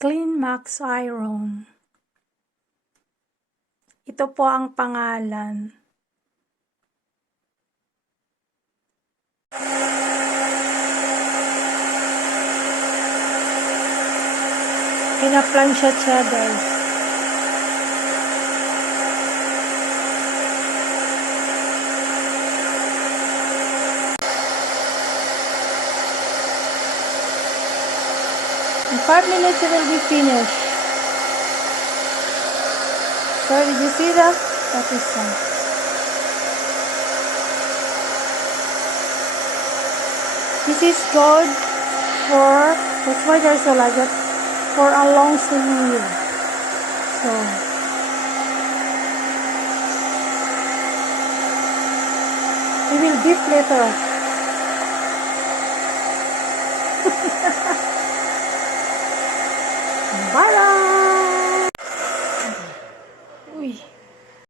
Clean Max Iron. Ito po ang pangalan. Pinaplansya siya, guys. In 5 minutes it will be finished. So did you see that? That is this is good for, that's why they're so like that, for a long sleeve. So we will dip later. Bye.